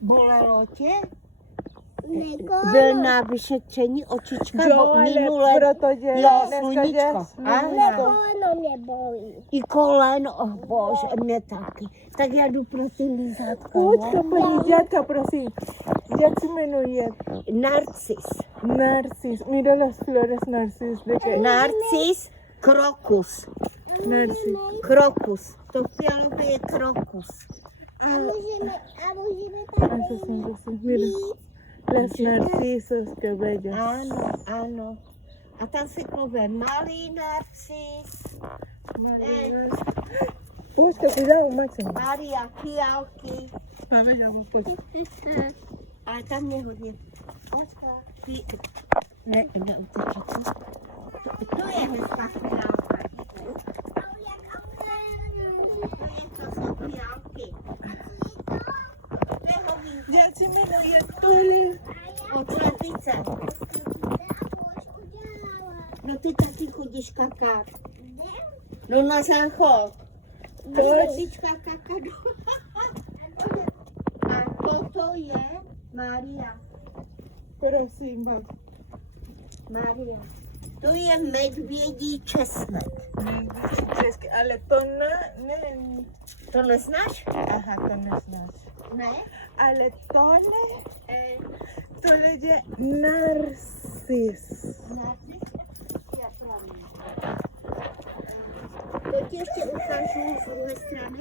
Bolelo tě? Nekoho. Byl na vyšetření očička Jo, ale minule. protože Jo, dneska sluníčko. je Ano. sluníčko. Koleno mě bolí. I koleno, oh bože, mě taky. Tak já jdu pro ty lízátka. Počka, paní dětka, prosím. Jak se jmenuje? Narcis. Narcis. Mira las flores narcis. ¿De qué? Narcis, krokus. Narcis. Krokus. To fialové je krokus. A můžeme Esos son rosas. Mira. Las narcisos, qué bellas. Ano, ano. A tam si klove malý narcis, Počka, cuidado, Máximo. Maria fialky. A ver, ya voy, pues. Ale tam je hodně. Počka. Ne, neuteče to. To je hezká fialka. To jsou fialky. To je hovínka. Jak se jmenuje? Tuli. Od slepice. No ty taky chodíš kakat. No na záchod. A slepička kakadu. A toto je Maria. Prosím vás. Maria. To je medvědí česnek. Česky, ale to ne. To neznáš? Aha, to neznáš. Ne? Ale to ne. To je narcis. Narcis? Já to nevím. To ti ještě ukážu z druhé strany.